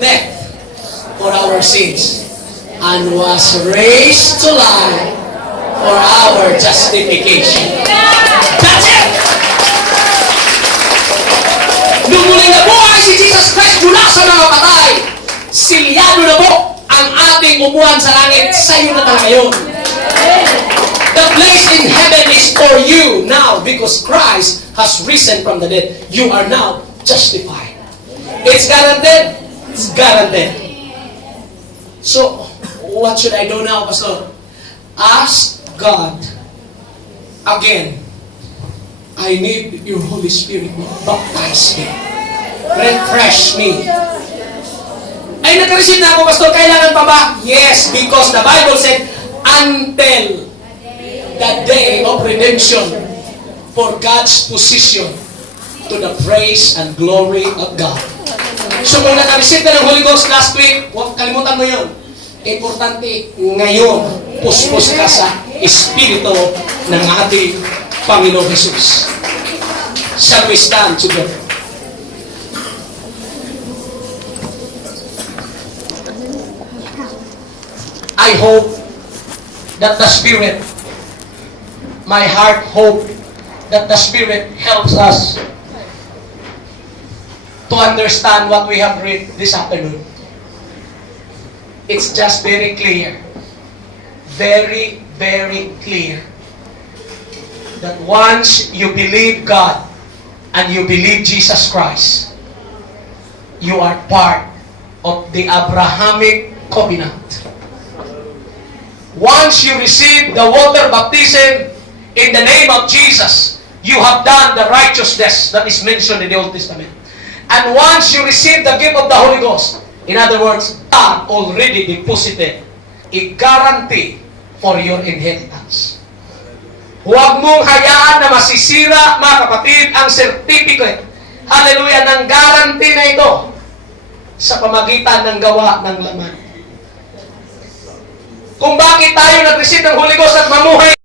death for our sins and was raised to life for our justification. That's it! Nung muling nabuhay si Jesus Christ mula sa mga patay, silyado na po ang ating upuan sa langit. Sa'yo na talaga yun. The place in heaven is for you now because Christ has risen from the dead. You are now justified. It's guaranteed. It's guaranteed. So, what should I do now, Pastor? Ask God again. I need your Holy Spirit. Baptize me. Refresh me. Ay, nag-receive na ako, Pastor. Kailangan pa ba? Yes, because the Bible said, until the day of redemption for God's position to the praise and glory of God. So kung naka-receive ka ng Holy Ghost last week, huwag kalimutan mo yun. Importante, ngayon, puspos ka sa Espiritu ng ating Panginoong Jesus. Shall we stand together? I hope that the Spirit, my heart hope that the Spirit helps us to understand what we have read this afternoon. It's just very clear, very, very clear, that once you believe God and you believe Jesus Christ, you are part of the Abrahamic covenant. Once you receive the water baptism in the name of Jesus, you have done the righteousness that is mentioned in the Old Testament. And once you receive the gift of the Holy Ghost, in other words, God already deposited a guarantee for your inheritance. Huwag mong hayaan na masisira, mga kapatid, ang certificate, hallelujah, ng guarantee na ito sa pamagitan ng gawa ng laman. Kung bakit tayo nag-receive ng Holy Ghost at mamuhay